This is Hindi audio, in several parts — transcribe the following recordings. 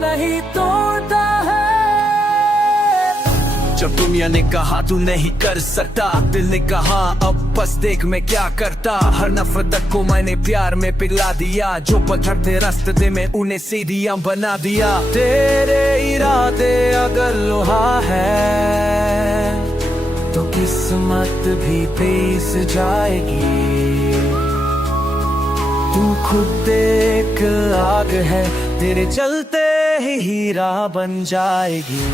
नहीं तोड़ता है। जब दुनिया ने कहा तू नहीं कर सकता, दिल ने कहा अब बस देख मैं क्या करता। हर नफरत को मैंने प्यार में पिला दिया, जो पत्थर थे रास्ते में उन्हें सीढ़ियां बना दिया। तेरे इरादे अगर लोहा है तो किस्मत भी पीस जाएगी। तू खुद एक आग है, तेरे चलते ही हीरा बन जाएगी।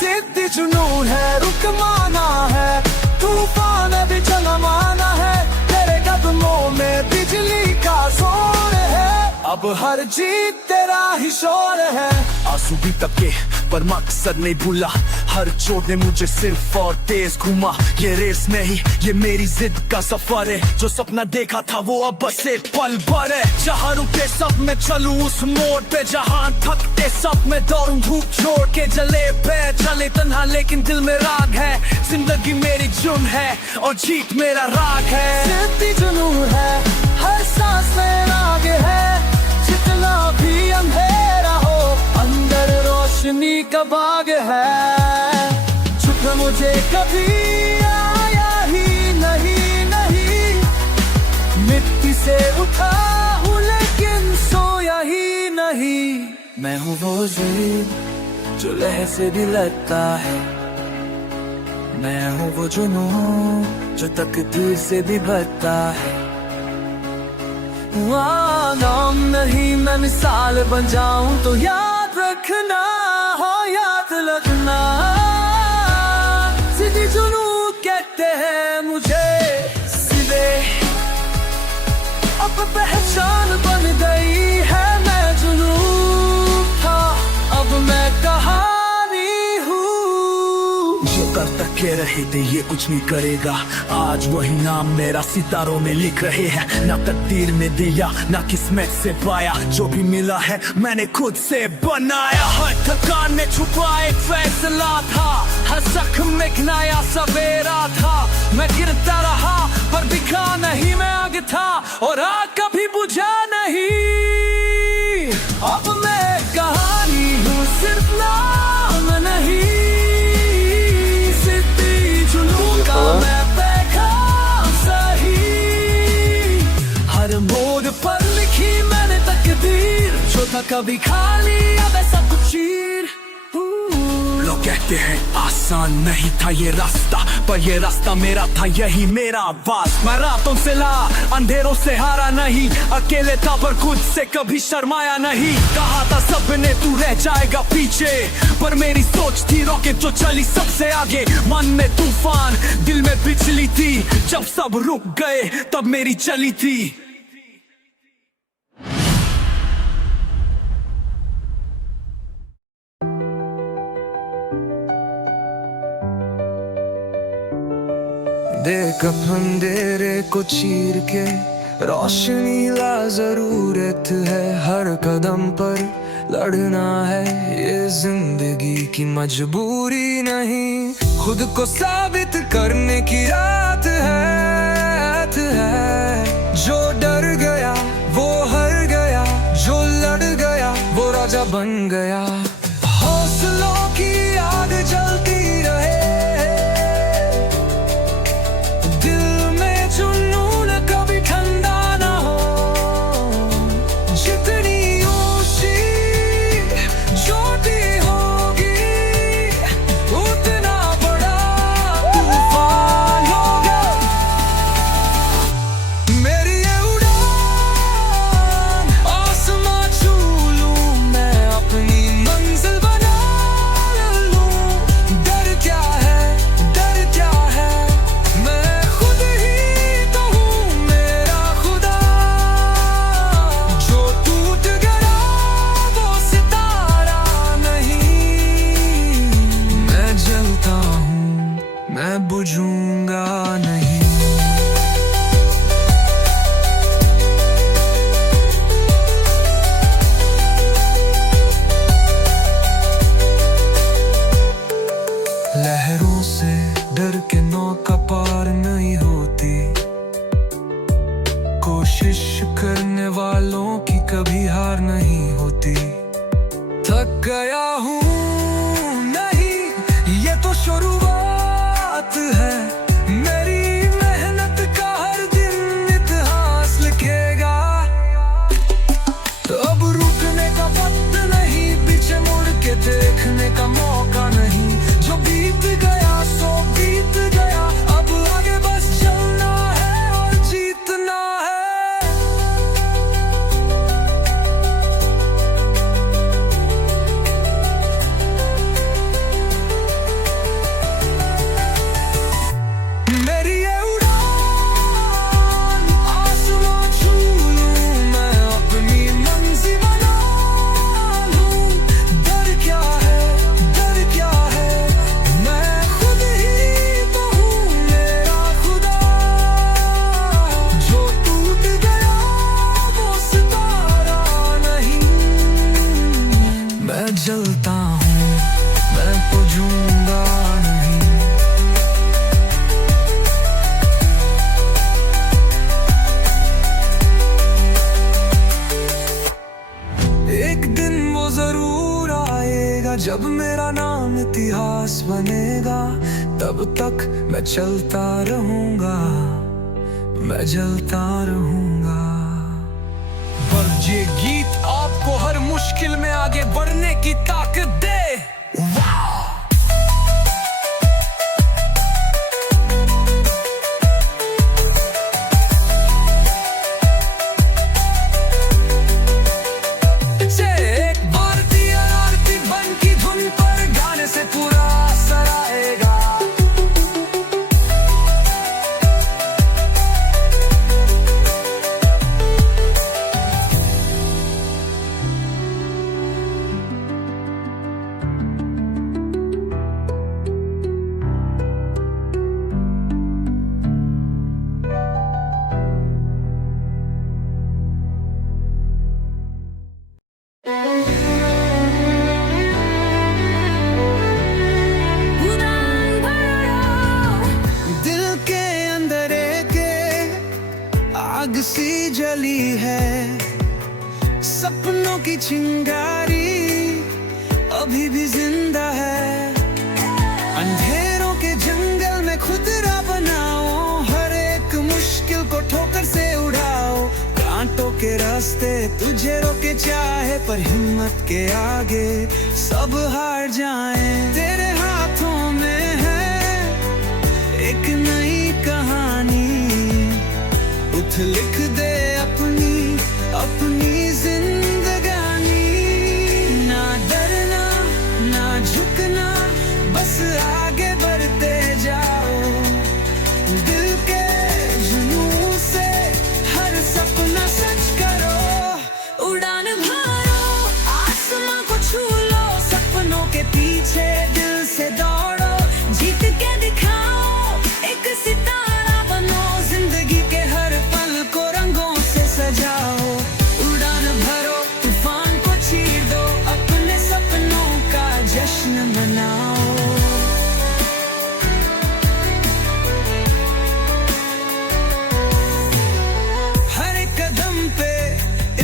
जिद्दी जुनून है, रुक माना है, तूफान भी चला माना है। तेरे कदमों में बिजली का जोर है, अब हर जीत तेरा ही शोर है। आंसू भी तबके पर मकसद नहीं भूला, हर चोट ने मुझे सिर्फ और तेज घुमा। ये रेस नहीं ये मेरी जिद का सफर है, जो सपना देखा था वो अब बस एक पल भर है। जहाँ रुके सब में चलूं उस मोड़ पे, जहाँ थकते सब में दौड़ूं धूप छोड़ के। जले पे चले तन्हा लेकिन दिल में राग है, जिंदगी मेरी जुर्म है और जीत मेरा राग है। जिद्दी जुनून है, हर सांस में राग है, जितना भी अंधेरा हो अंदर रोशनी का बाग है। चुप मुझे कभी आया ही नहीं, मिट्टी से उठा हूँ लेकिन सोया ही नहीं। मैं हूँ वो ज़मीन जो लहर से भी लगता है, मैं हूँ वो जुनून जो तकदीर से भी भरता है। नाम नहीं मैं मिसाल बन जाऊं तो याद रखना हो याद लगना। जिद्दी जुनून कहते हैं मुझे सीधे, अब पहचान बन गई है। मैं जुनून था अब मैं कहानी हूँ। जो कर तक के रहे थे ये कुछ नहीं करेगा, आज वही नाम मेरा सितारों में लिख रहे हैं। ना तकदीर में दिया ना किस्मत से पाया, जो भी मिला है मैंने खुद से बनाया। हर थकान में छुपा एक फैसला था, हर जख्म में एक नया सवेरा था। मैं गिरता रहा पर बिखा नहीं, मैं आगे था और आग कभी बुझा नहीं। अब मैं कहानी हूँ सिर्फ नाम नहीं, जिद्दी जुनून का मैं पैगाम सही। हर मोड़ पर लिखी मैंने तकदीर, जो था कभी खाली अब है सब कुछ चीर। लोग कहते हैं आसान नहीं था ये रास्ता, पर ये रास्ता मेरा था यही मेरा आवाज। मैं रातों से ला अंधेरों से हारा नहीं, अकेले था पर खुद से कभी शर्माया नहीं। कहा था सबने तू रह जाएगा पीछे, पर मेरी सोच थी रॉकेट जो चली सबसे आगे। मन में तूफान दिल में बिजली थी, जब सब रुक गए तब मेरी चली थी। देख अंधेरे को चीर के रोशनी ला जरूरत है। हर कदम पर लड़ना है, ये जिंदगी की मजबूरी नहीं। खुद को साबित करने की रात है। जो डर गया वो हार गया, जो लड़ गया वो राजा बन गया। हौसलों की आग जलती रहे, गया हूँ नहीं, ये तो शुरुआत है। मेरी मेहनत का हर दिन इतिहास लिखेगा। अब रुकने का वक्त नहीं, पीछे मुड़ के देखने का मौका नहीं। जो बीत गया सो बीत गया, अब आगे बस चलना है और जीतना है। मेरी ये उड़ान आसमां छू लूं, मैं अपनी मंजिल बना लूं। डर क्या है, डर क्या है, मैं खुद ही तो हूँ मेरा खुदा। जो टूट गया वो सितारा नहीं। मैं जलता हूँ, मैं बुझूंगा नहीं। एक दिन वो जरूर आएगा जब मेरा नाम इतिहास बनेगा। तब तक मैं चलता रहूंगा, मैं जलता रहूंगा। पर ये गीत आपको हर मुश्किल में आगे बढ़ने की ताकत दे। वाह! आग सी जली है सपनों की चिंगारी, अभी भी जिंदा है। अंधेरों के जंगल में खुदरा बनाओ, हर एक मुश्किल को ठोकर से उड़ाओ। कांटों के रास्ते तुझे रोके चाहे, पर हिम्मत के आगे सब हार जाएं। तेरे हाथों में है एक नई कहानी, उठ लिख दे अपनी अपनी जिंदगानी। ना डरना ना झुकना, बस आगे बढ़ते जाओ। दिल के जुनून से हर सपना सच करो। उड़ान भरो, आसमां को छू लो, सपनों के पीछे दिल से दौड़ो। जीत के दिखाओ, एक सितारा बनो, जिंदगी के हर पल को रंगों से सजाओ। उड़ान भरो, तूफान को चीर दो, अपने सपनों का जश्न मनाओ। हर एक कदम पे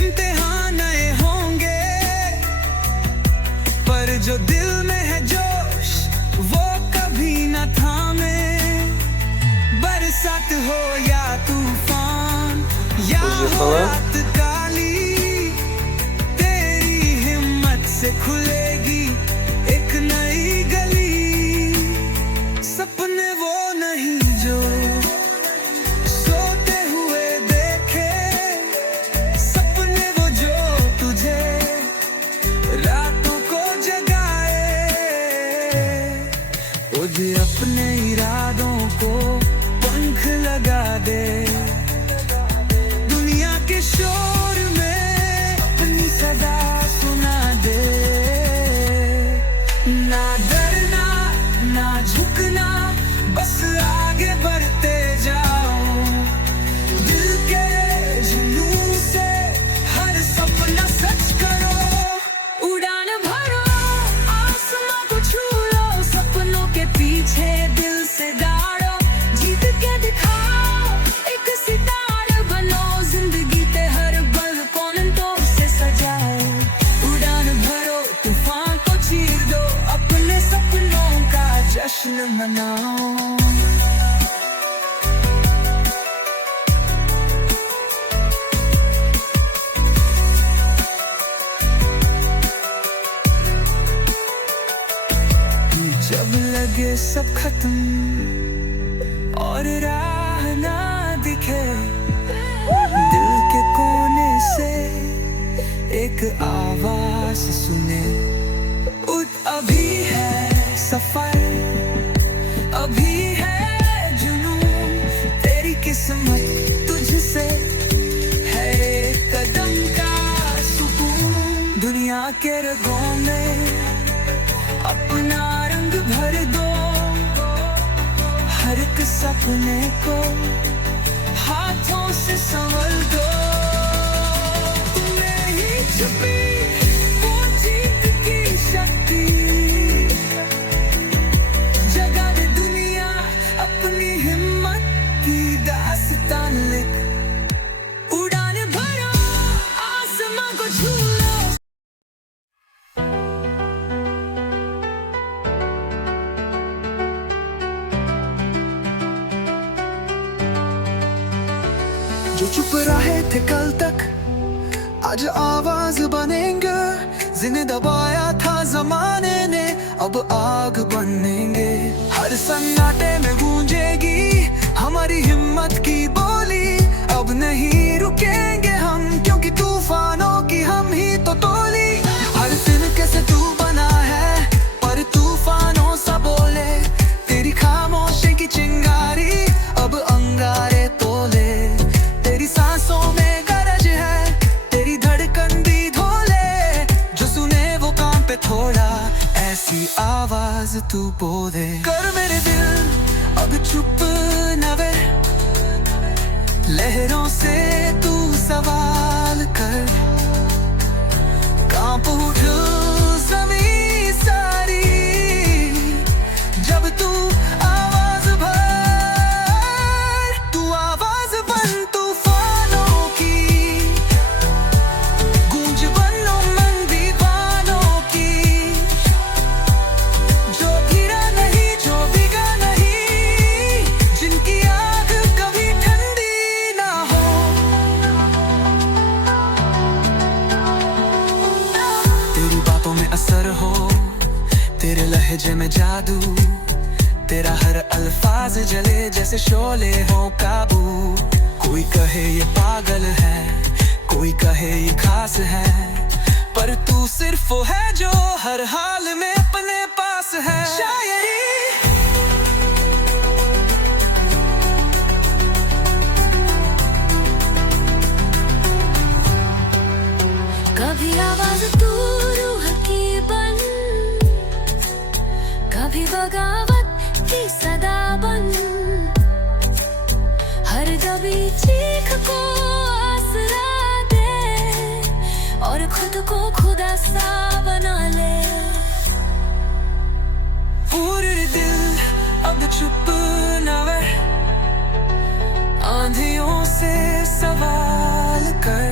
इम्तिहान नए होंगे, पर जो दिल में है जोश वो कभी न थामे। बरसात हो या तूफान या हो रात काली, तेरी हिम्मत से खुलेगी एक नई गली। सपने वो नहीं जो सोते हुए देखे, सपने वो जो तुझे रातों को जगाए। तुझे अपने इरादों को पंख लगा दे, दुनिया के शोर में अपनी सदा सुना दे। ना डरना ना झुकना, बस आगे बढ़ते जाओ। दिल के जुनून से हर सपना सच करो। उड़ान भरो, आसमां को छू लो, सपनों के पीछे दिल से दौड़ो। जीत के दिखाओ, एक सितारा बनो, जिंदगी के हर पल को नंदों से सजाओ। उड़ान भरो, तूफान को जश्न मनाओ। जब लगे सब खत्म और राह ना दिखे, दिल के कोने से एक आवाज सुने, उठ अभी है सफर, अभी है जुनून, तेरी किस्मत तुझसे है एक कदम का सुकून। दुनिया के रगों में अपना रंग भर दो, हर एक सपने को हाथों से संवल दो। तुम्हें ही छुपी वो जीत की शक्ति, जगा दे दुनिया अपनी हिम्मत की दास्तान लिख, उड़ान भरो आसमां को छू लो। जो चुप रहे थे कल तक आज आवाज बनेंगे, जिन्हें दबाया था जमाने ने अब आग बनेंगे। हर सन्नाटे में गूंजेगी हमारी हिम्मत की बोली, अब नहीं रुकेंगे हम क्योंकि तूफानों की हम ही तो टोली। हर दिन कैसे तू बना है पर तूफानों सा बोले, तेरी खामोशी की चिंगारी अब अंगारे तोले। तेरी सांसों में गरज है, तेरी धड़कन भी धोले, जो सुने वो कान पे थोड़ा ऐसी आवाज तू बोले। कर मेरे दिल अब चुप न वे, लहरों से तू सवाल कर, कांप उठ ज़मीं सारी जब तू आवाज भर, तू आवाज बन तूफानों की, गूंज बनो मन दीवानों की, जो गिरा नहीं जो भीगा नहीं, जिनकी आग कभी ठंडी ना हो। तेरी बातों में असर हो, तेरे लहजे में जादू, तेरा हर अल्फाज जले जैसे शोले हो काबू। कोई कहे ये पागल है, कोई कहे ये खास है, पर तू सिर्फ वो है जो हर हाल में अपने पास है। शायरी कभी आवाज तू रूह की बन, कभी बगावत की सदा बन, हर दबी चीख को आसरा दे और खुद को खुदा सा बना ले। पूरे दिल अब चुप न वे, आंधियों से सवाल कर,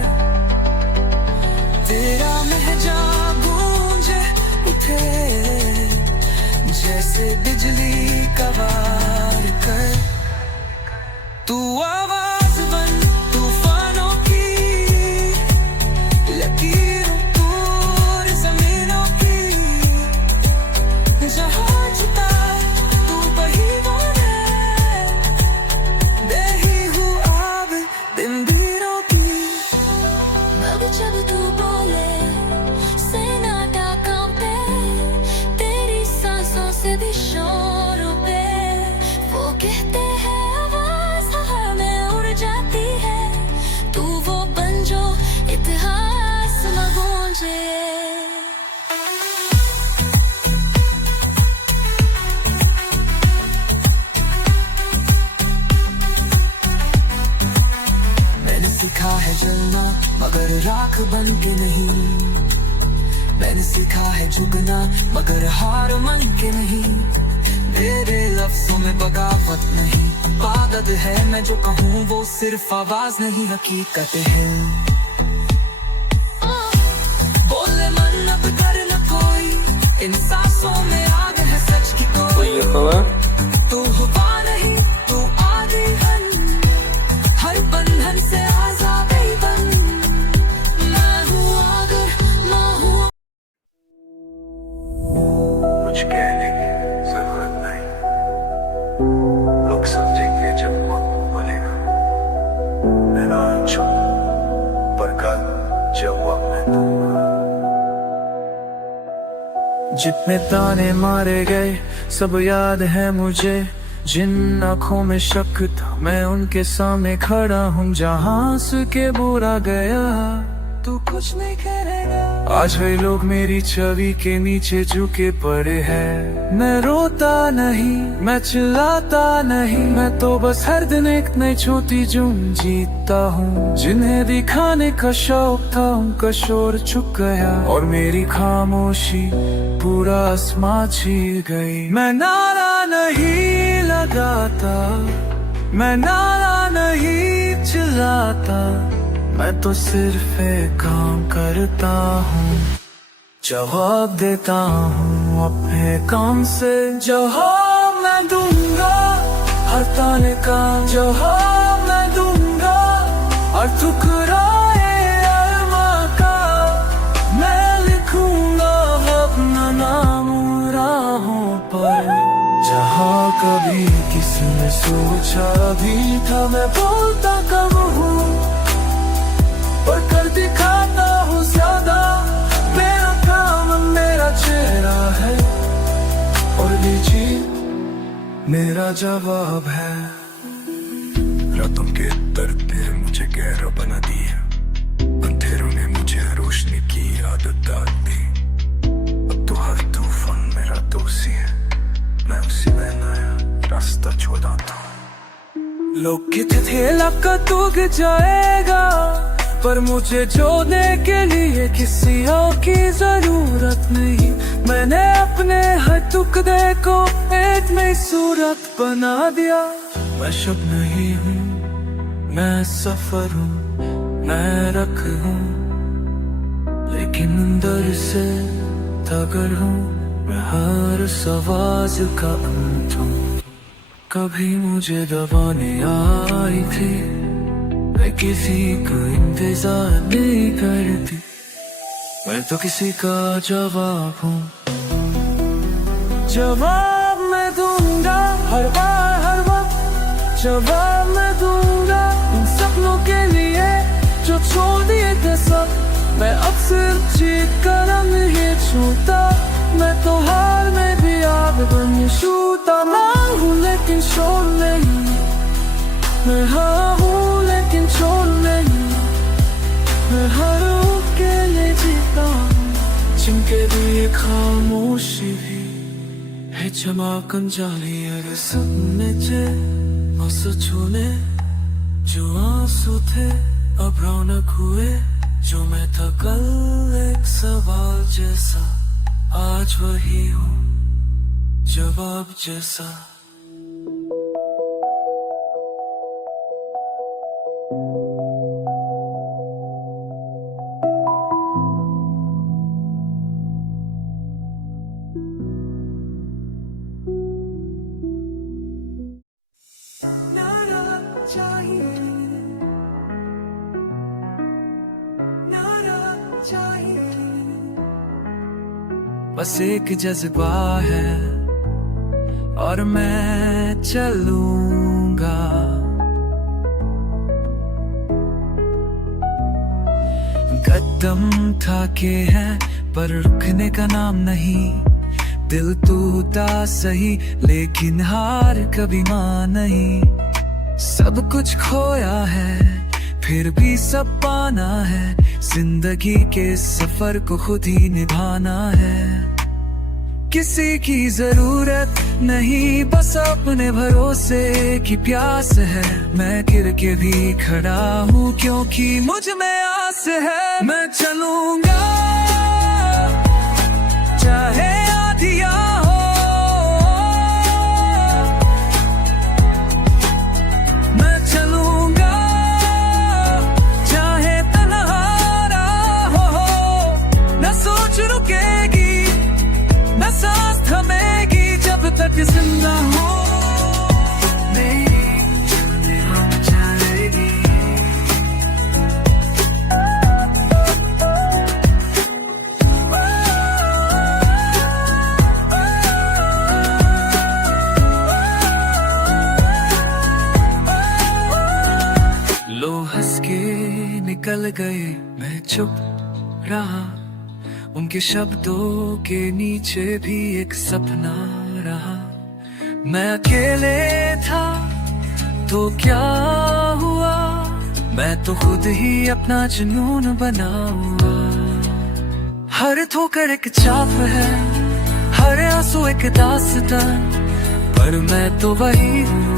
तेरा लहजा गूंजे उठे जैसे बिजली का वार कर, तू आवाज बन तूफानों की, लकीरों दूर जमीनों की, जहाँ जुता तू बही बोले, दही हूँ आब दिन बीरों की। जब तू बोले सन्नाटा कांपे, तेरी सांसों से भी शोर पे, वो कहते हैं आवाज हवा में उड़ जाती है, तू वो बन जो इतिहास में गूंजे। मैंने सीखा है जलना मगर राख बन के नहीं, मैंने सीखा है झुकना मगर हार मन के नहीं। मेरे लफ्जों में बगावत नहीं, आदत है मैं जो कहूँ वो सिर्फ आवाज नहीं हकीकत है। बोले मन अब कर न कोई, इन सांसों में आग है सच की कोई। कुछ कहने की जरूरत नहीं, लोग समझेंगे जब वक्त बनेगा। मेरा चुप पर कल जवाब मैं दूंगा। जितने ताने मारे गए सब याद है मुझे, जिन आँखों में शक था मैं उनके सामने खड़ा हूँ। जहाँ से के बुरा गया तू कुछ नहीं करेगा। आज वे लोग मेरी छवि के नीचे झुके पड़े हैं। मैं रोता नहीं, मैं चिल्लाता नहीं, मैं तो बस हर दिन एक नई छोटी जुम जीतता हूँ। जिन्हें दिखाने का शौक था उनका शोर चुक गया, और मेरी खामोशी पूरा आसमां छीन गई। मैं नारा नहीं लगाता, मैं नारा नहीं चिल्लाता, मैं तो सिर्फ एक काम करता हूँ, जवाब देता हूँ अपने काम से। जवाब मैं दूंगा हर ताने का, जवाब मैं दूंगा हर ठुकराए अरमा का। मैं लिखूंगा अपना नाम राहों पर, जहाँ कभी किसी ने सोचा भी था मैं बोलता कम हूँ, पर कर दिखाता हूँ ज्यादा। मेरा काम मेरा चेहरा है, और लीजिए मेरा जवाब है। रातों के दर्द ने मुझे गहरा बना दिया, अंधेरों ने मुझे रोशनी की आदत डाल दी। अब तो हर तूफान मेरा दोषी है, मैं उसी में नया रास्ता छोड़ता हूँ। लोग कहते थे लका तू गिर जाएगा, पर मुझे जोड़ने के लिए किसी और की जरूरत नहीं। मैंने अपने हर टुकड़े को एक नई सूरत बना दिया। मैं शब नहीं हूँ, मैं सफर हूँ, मैं रख हूँ, लेकिन अंदर से तगर हूँ। मैं हर सवाज का अंत हूँ। कभी मुझे दबाने आई थी, मैं किसी का इंतजार नहीं करती, मैं तो किसी का जवाब हूँ। जवाब मैं दूंगा हर बार हर वक्त, जवाब मैं दूंगा उन सपनों के लिए जो छोड़ दिए थे सब। मैं अक्सर चीख कर नहीं छूता, मैं तो हार में भी आग बन छूता। मैं हूँ लेकिन शोर नहीं, मैं हाँ हूँ लेकिन छोड़ नहीं। मैं हर के लिए जीता हूँ, जिनके लिए खामोशी भी है चमाकन जाली। अगर सपने थे आंसू छूने, जो आंसू थे अब रौनक हुए। जो मैं था कल एक सवाल जैसा, आज वही हूँ जवाब जैसा। बस एक जज्बा है और मैं चलूंगा। कदम थाके हैं पर रुकने का नाम नहीं। दिल टूटा सही लेकिन हार कभी मान नहीं। सब कुछ खोया है फिर भी सब पाना है। जिंदगी के सफर को खुद ही निभाना है। किसी की जरूरत नहीं बस अपने भरोसे की प्यास है। मैं गिर के भी खड़ा हूँ क्योंकि मुझ में आस है। मैं चलूंगा चाहे आधिया हो। मैं चलूंगा चाहे तन्हारा हो। न सोच रुकेगी न सांस थमेगी जब तक जिंदा हूँ। चल गए मैं चुप रहा, उनके शब्दों के नीचे भी एक सपना रहा। मैं अकेले था तो क्या हुआ, मैं तो खुद ही अपना जुनून बना हुआ। हर ठोकर एक छाप है, हर आंसू एक दास्तां, पर मैं तो वही हूँ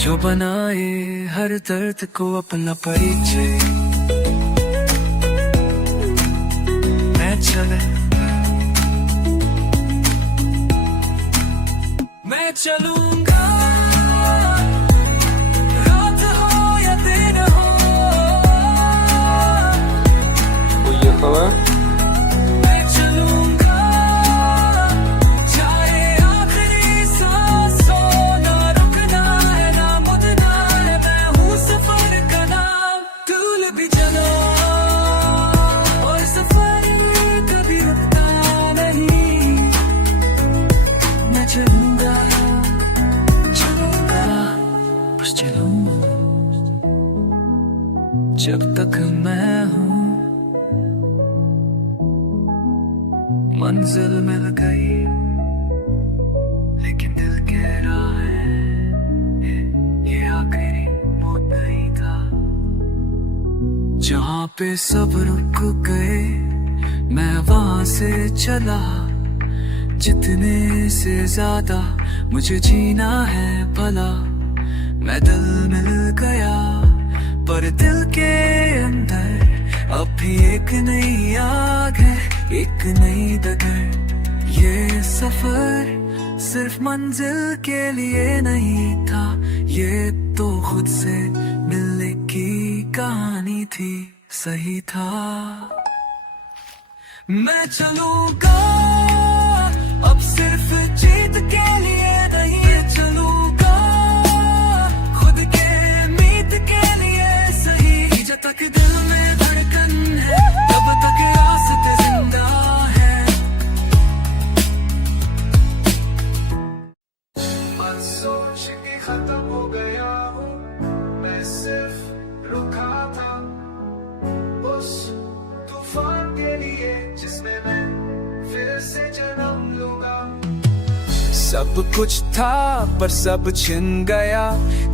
जो बनाए हर दर्द को अपना परिचय। मैं चलूंगा, रात हो या दिन हो। ये खबर मैं चलूंगा, चाहे आखिरी सांस हो, ना रुकना है ना मुड़ना है। मैं हूँ सफर का नाम, भूल भी जाना, और सफर कभी रुकता नहीं। मैं चलूंगा, चलूंगा, बस चलूंगा जब तक मैं हूँ। मंजिल मिल गई लेकिन दिल कह रहा है ये आखिरी मोड़ नहीं था। जहाँ पे सब रुक गए मैं वहां से चला, जितने से ज्यादा मुझे जीना है भला। मैं दिल मिल गया पर दिल के अंदर अब भी एक नई आग है, एक नई डगर। ये सफर सिर्फ मंजिल के लिए नहीं था, ये तो खुद से मिलने की कहानी थी, सही था। मैं चलूंगा अब सिर्फ जीत के लिए नहीं, चलूंगा खुद के मीत के लिए सही। जब तक दिल में धड़कन है तब तक रास्ते जिंदा है। मत सोच कि खत्म हो गया हूँ, मैं सिर्फ रुका था उस तूफान के लिए जिसमें मैं फिर से जन्म लूंगा। सब कुछ था पर सब छिन गया,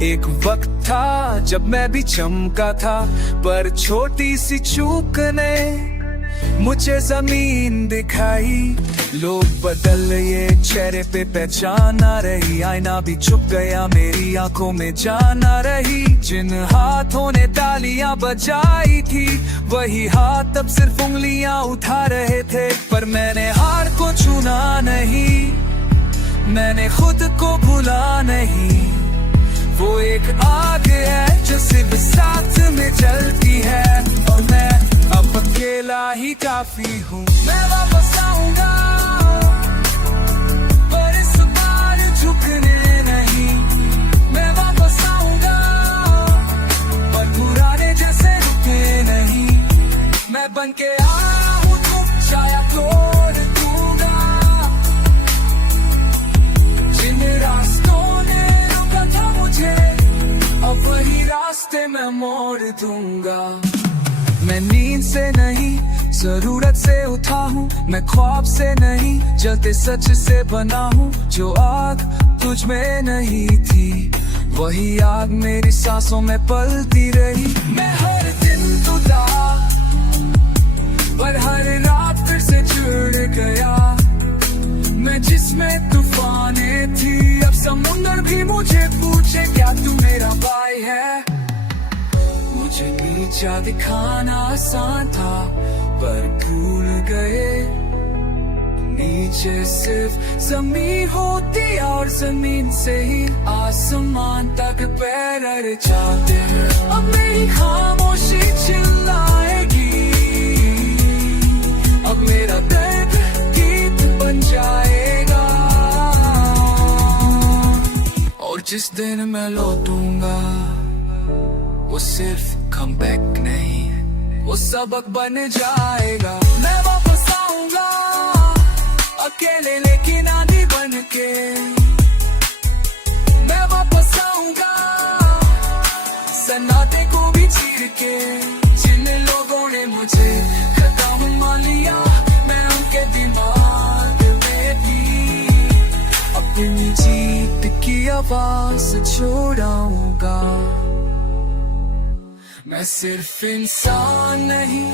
एक वक्त था जब मैं भी चमका था, पर छोटी सी चूक ने मुझे जमीन दिखाई। लोग बदल ये चेहरे पे पहचान आ रही, आईना भी छुप गया मेरी आंखों में जान आ रही। जिन हाथों ने तालियां बजाई थी वही हाथ अब सिर्फ उंगलियां उठा रहे थे, पर मैंने हार को चुना नहीं, मैंने खुद को भूला नहीं। वो एक आग है जो सिर्फ साथ में जलती है, और मैं अब अकेला ही काफी हूँ। मैं वापस आऊंगा पर इस बार झुकने नहीं। मैं वापस आऊंगा पर पुराने जैसे रुके नहीं। मैं बन के आया हूँ तुम छाया तोड़ दूंगा, जिन रास्तों ने रोका था मुझे अब वही रास्ते मैं मोड़ दूंगा। मैं नींद से नहीं जरूरत से उठा हूँ, मैं ख्वाब से नहीं जलते सच से बना हूँ। जो आग तुझ में नहीं थी वही आग मेरी सांसों में पलती रही। मैं हर दिन टूटा पर हर रात फिर से जुड़ गया। मैं जिसमें तूफाने थी अब समुंदर भी मुझे पूछे क्या तू मेरा भाई है। मुझे नीचा दिखाना आसान था पर भूल गए नीचे सिर्फ जमीन होती और जमीन से ही आसमान तक पैर अड़ जाते हैं। अब मेरी खामोशी चिल्लाएगी, अब मेरा दर्द गीत बन जाएगा। और जिस दिन मैं लौटूंगा वो सिर्फ कमबैक नहीं, वो सबक बन जाएगा। मैं वापस आऊंगा अकेले लेकिन आंधी बन के। मैं वापस आऊंगा सन्नाटे को भी चीर के जिन लोगों ने मुझे खत्म मान लिया, मैं उनके दिमाग में भी अपनी जीत की आवाज छोड़ाऊंगा। मैं सिर्फ इंसान नहीं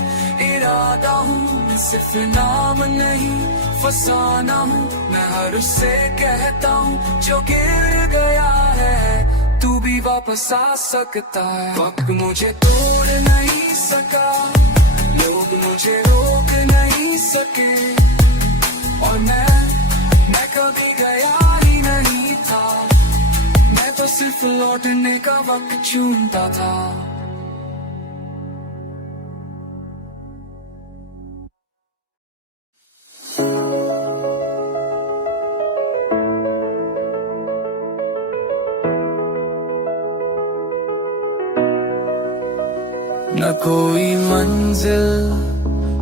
इरादा हूँ, सिर्फ नाम नहीं फसाना हूँ। मैं हर उससे कहता हूँ जो गिर गया है, तू भी वापस आ सकता है। वक्त मुझे तोड़ नहीं सका, लोग मुझे रोक नहीं सके, और मैं कभी गया ही नहीं था। मैं तो सिर्फ लौटने का वक्त चूमता था। न कोई मंजिल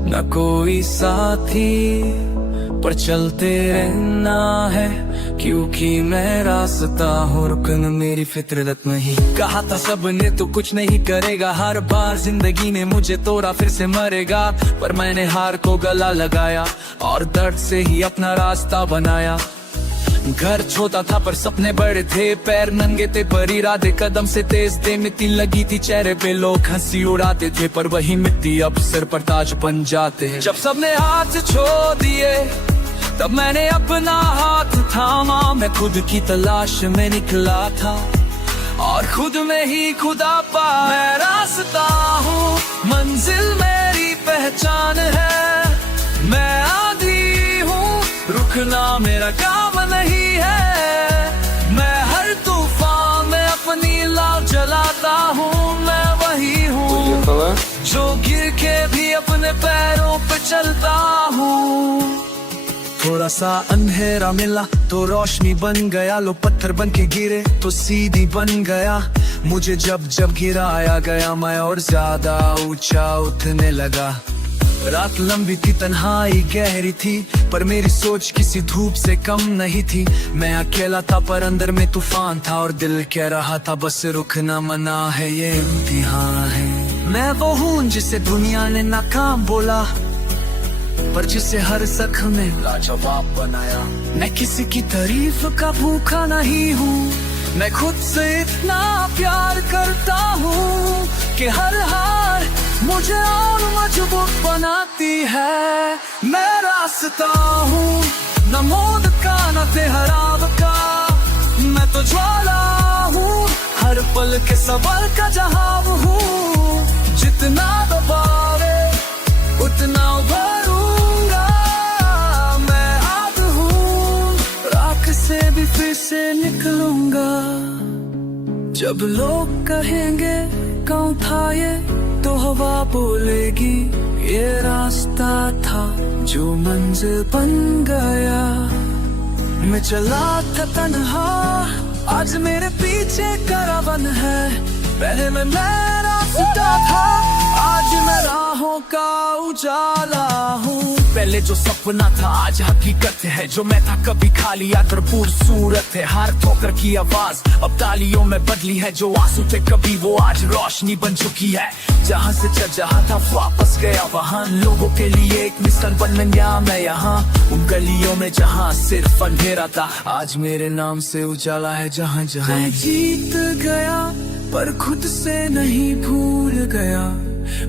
न कोई साथी, पर चलते रहना है क्योंकि मैं रास्ता हूँ। रुकन मेरी फितरत में ही कहा था सबने तो कुछ नहीं करेगा। हर बार जिंदगी ने मुझे तोड़ा फिर से मरेगा, पर मैंने हार को गला लगाया और दर्द से ही अपना रास्ता बनाया। घर छोटा था पर सपने बड़े थे, पैर नंगे थे पर इरादे कदम से तेज थे। मिट्टी लगी थी चेहरे पे, लोग हंसी उड़ाते थे, पर वही मिट्टी अब सिर पर ताज बन जाते हैं। जब सबने हाथ छोड़ दिए तब मैंने अपना हाथ थामा। मैं खुद की तलाश में निकला था और खुद में ही खुदा पा। मैं रास्ता हूँ, मंजिल मेरी पहचान है। मैं आंधी हूँ, रुकना मेरा काम नहीं है। मैं हर तूफान में अपनी लाव जलाता हूँ। मैं वही हूँ जो गिर के भी अपने पैरों पे चलता हूँ। थोड़ा सा अंधेरा मिला तो रोशनी बन गया, लो पत्थर बन के गिरे तो सीधी बन गया। मुझे जब जब गिराया गया मैं और ज्यादा ऊंचा उठने लगा। रात लंबी थी, तन्हाई गहरी थी, पर मेरी सोच किसी धूप से कम नहीं थी। मैं अकेला था पर अंदर में तूफान था, और दिल कह रहा था बस रुकना मना है, ये इम्तिहान है। मैं वो हूँ जिसे दुनिया ने नाकाम बोला, पर जिसे हर जख्म ने लाजवाब बनाया। मैं किसी की तारीफ का भूखा नहीं हूँ, मैं खुद से इतना प्यार करता हूँ कि हर हार मुझे और मजबूत बनाती है। मैं रास्ता हूँ, न मौत का न तेहराब का, मैं तो ज्वाला हूँ, हर पल के सबर का जहाब हूँ। जितना दबावे उतना उभरूंगा, मैं आग हूँ, राख से भी फिर से निकलूंगा। जब लोग कहेंगे कौन था ये, तो हवा बोलेगी ये रास्ता था जो मंजिल बन गया। मैं चला था तन्हा, आज मेरे पीछे करावन है। पहले मैं रास्ता था, आज मैं राहों का उजाला हूँ। पहले जो सपना था आज हकीकत है, जो मैं था कभी खाली आदरपुर सूरत है। हार ठोकर की आवाज अब तालियों में बदली है, जो आंसू थे कभी वो आज रोशनी बन चुकी है। जहाँ से चल जहाँ था वापस गया वहाँ, लोगों के लिए एक मिसाल बन गया मैं यहाँ। उन गलियों में जहाँ सिर्फ अंधेरा था, आज मेरे नाम से उजाला है जहाँ जहाँ। मैं जीत गया पर खुद से नहीं भूल गया,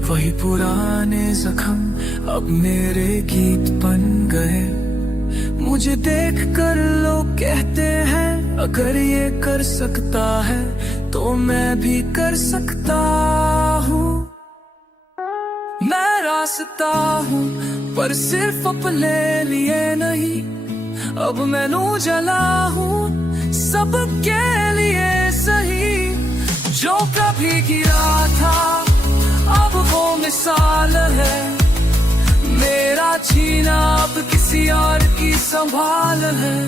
वही पुराने जख्म अब मेरे गीत बन गए। मुझे देख कर लोग कहते हैं अगर ये कर सकता है तो मैं भी कर सकता हूँ। मैं रास्ता हूँ पर सिर्फ अपने लिए नहीं, अब मैनू जला हूँ सबके लिए सही। जो कभी गिरा था अब वो मिसाल है, मेरा जीना अब किसी और की संभाल है।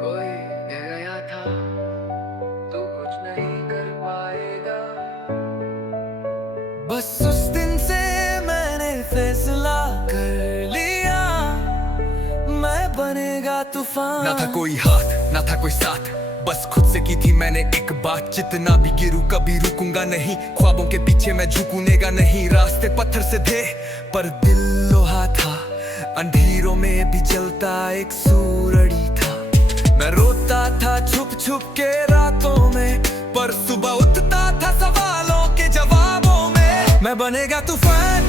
कोई कह गया था तू कुछ नहीं कर पाएगा, बस उस दिन से मैंने फैसला कर लिया, मैं बनेगा तूफान। ना था कोई हाथ ना था कोई साथ, बस खुद से की थी मैंने एक बात, जितना भी गिरूं कभी रुकूंगा नहीं, ख्वाबों के पीछे मैं झुकूंगा नहीं। रास्ते पत्थर से थे पर दिल लोहा था, अंधेरों में भी जलता एक सूरज था। मैं रोता था छुप छुप के रातों में, पर सुबह उठता था सवालों के जवाबों में। मैं बनेगा तूफान,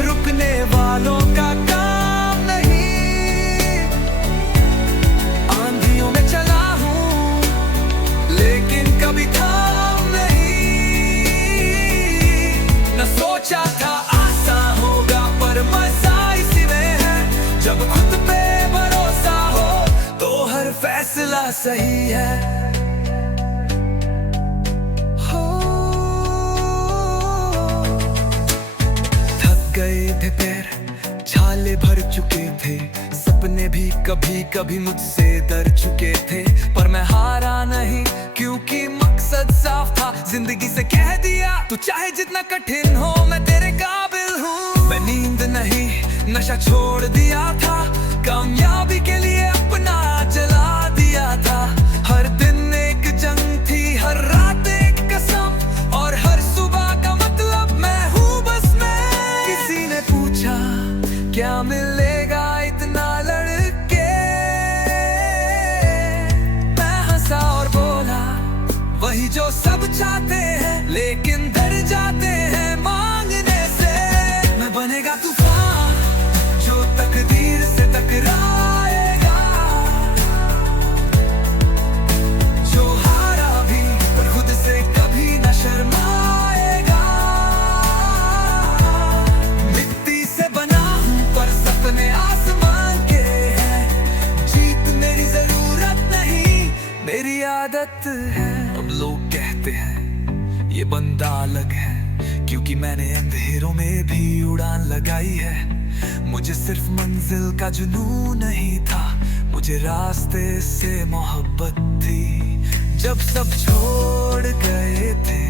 रुकने वालों का काम नहीं। आंधियों में चला हूँ लेकिन कभी थाम नहीं। न सोचा था आसान होगा पर मजा इसी में है, जब खुद पे भरोसा हो तो हर फैसला सही है। गए थे पैर, छाले भर चुके थे, सपने भी कभी कभी मुझसे डर चुके थे, पर मैं हारा नहीं क्योंकि मकसद साफ था। जिंदगी से कह दिया तू चाहे जितना कठिन हो मैं तेरे काबिल हूँ। मैं नींद नहीं नशा छोड़ दिया था, कामयाबी के लिए अपना जला दिया था। हर दिन एक जंग थी, हर रात एक कसम, और हर सुबह का मतलब मैं हूँ बस मैं। किसी ने पूछा क्या मिलेगा इतना लड़के, मैं हंसा और बोला वही जो सब चाहते हैं लेकिन डर जाते हैं मांगने से। मैं बनेगा तूफान जो तकदीर से टकराएगा, जो हारा भी पर खुद से कभी न शर्माएगा। मिट्टी से बना हूँ पर सपने आसमान के हैं, जीत मेरी जरूरत नहीं मेरी आदत है। अब लोग कहते हैं ये बंदा अलग है, क्योंकि मैंने अंधेरों में भी उड़ान लगाई है। मुझे सिर्फ मंजिल का जुनून नहीं था, मुझे रास्ते से मोहब्बत थी। जब सब छोड़ गए थे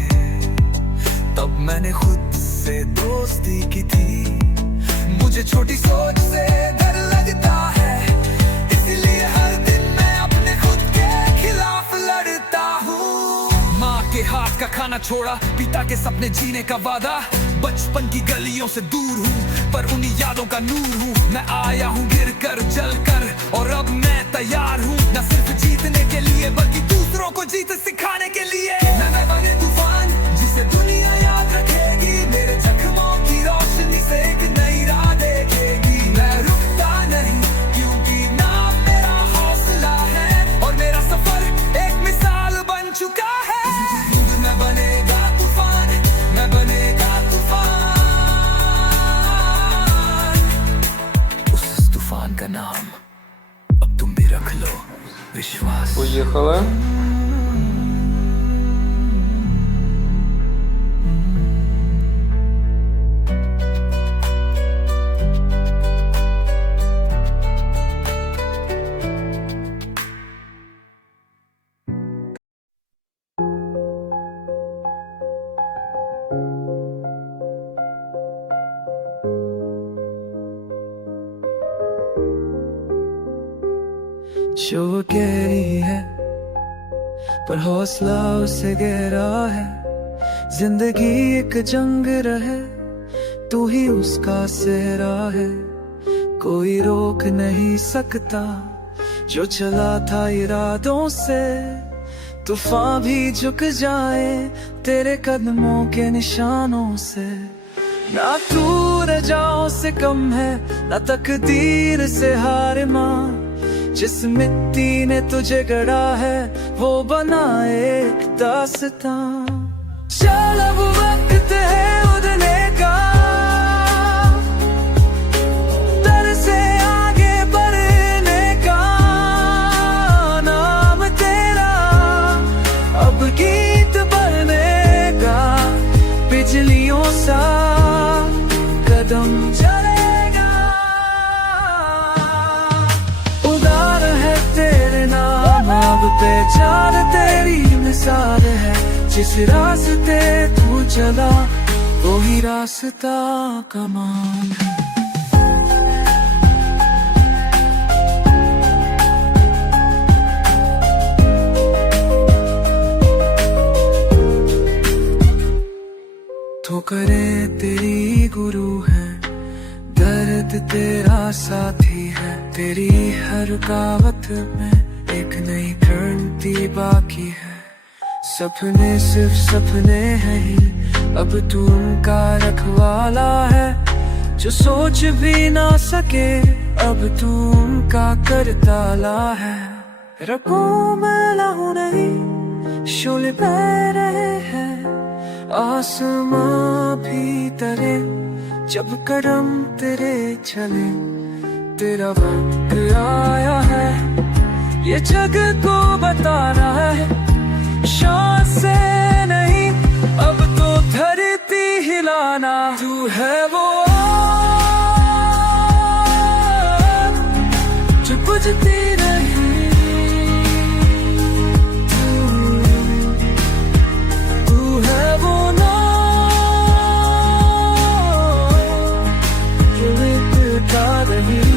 तब मैंने खुद से दोस्ती की थी। मुझे छोटी सोच से डर लगता है, इसीलिए हर दिन मैं अपने खुद के खिलाफ लड़ता हूँ। माँ के हाथ का खाना छोड़ा, पिता के सपने जीने का वादा, बचपन की गलियों से दूर हूँ पर उन्हीं यादों का नूर हूँ। मैं आया हूँ गिर कर जल कर और अब मैं तैयार हूँ, न सिर्फ जीतने के लिए बल्कि दूसरों को जीत सिखाने के लिए। मैं बने तूफान जिसे दुनिया याद रखेगी, मेरे जख्मों की रोशनी से एक नई राह देखेगी। मैं रुकता नहीं क्योंकि नाम मेरा हौसला है, और मेरा सफर एक मिसाल बन चुका है। मैं बनेगा तूफान, मैं बनेगा तूफान, उस तूफान का नाम अब तुम भी रख लो, विश्वास। Уехала. जो वो गहरी है पर हौसला उसे गहरा है। जिंदगी एक जंग रहे तू ही उसका सेहरा है, कोई रोक नहीं सकता जो चला था इरादों से। तूफान भी झुक जाए तेरे कदमों के निशानों से। ना तू रजाओं से कम है, ना तकदीर से हार मान। जिस मिट्टी ने तुझे गढ़ा है वो बनाए एक दास्तां। चल अब वक्त है उड़ने का, दर से आगे बढ़ने का। नाम तेरा अब गीत बनेगा, बिजलियों सा कदम चलेगा। उदार है तेरे नाम, अब पहचान तेरी मिसाल है। जिस रास्ते तू चला वही रास्ता कमाल है। मेहनत तेरा साथी है, तेरी हर रुकावट में एक नई क्रांति बाकी है। सपने सिर्फ सपने हैं ही, अब तू उनका रखवाला है। जो सोच भी ना सके अब तू उनका करताला है। रखूं मैं लाहूं नहीं, शोले बह रहे हैं, आसमां भी तरे जब कदम तेरे चले। तेरा वक्त आया है, ये जग को बताना है। शान से नहीं अब तो धरती हिलाना। तू है वो आग जो बुझती नहीं, तू है वो नाम जो मिटता नहीं।